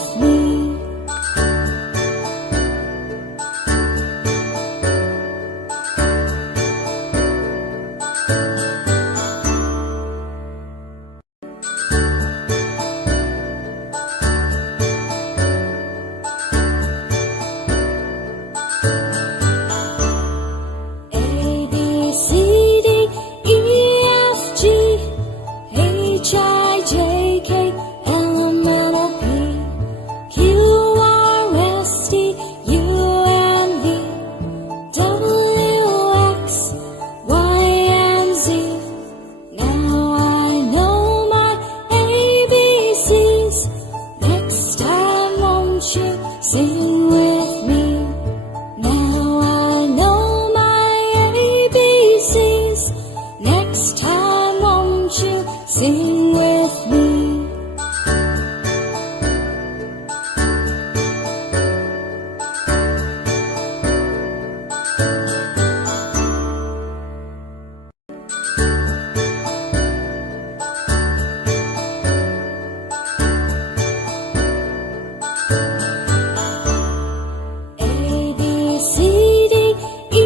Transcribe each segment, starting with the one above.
with me. A, B, C, D, E, F, G, H, I, J, K, L, M, N, O, P, Q, R, S, T, U, and V, W, X, Y, and Z. Now I know my ABCs. Next time won't you sing with me? Now I know my ABCs. Next time won't you sing with me? A, B, C, D, E,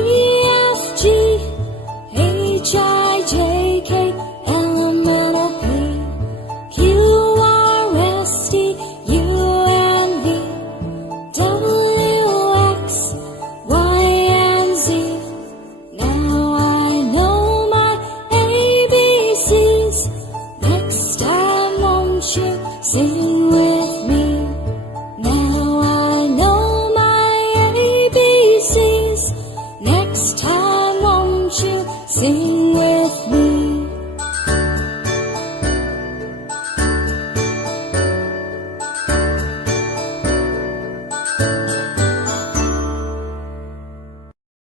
F, G, H, I, J, K, L, M, N, O, P, Q, R, S, T, U, and V, W, X, Y, and Z. Now I know my ABCs. Next time won't you sing with me? Now I know my ABCs. Next time won't you sing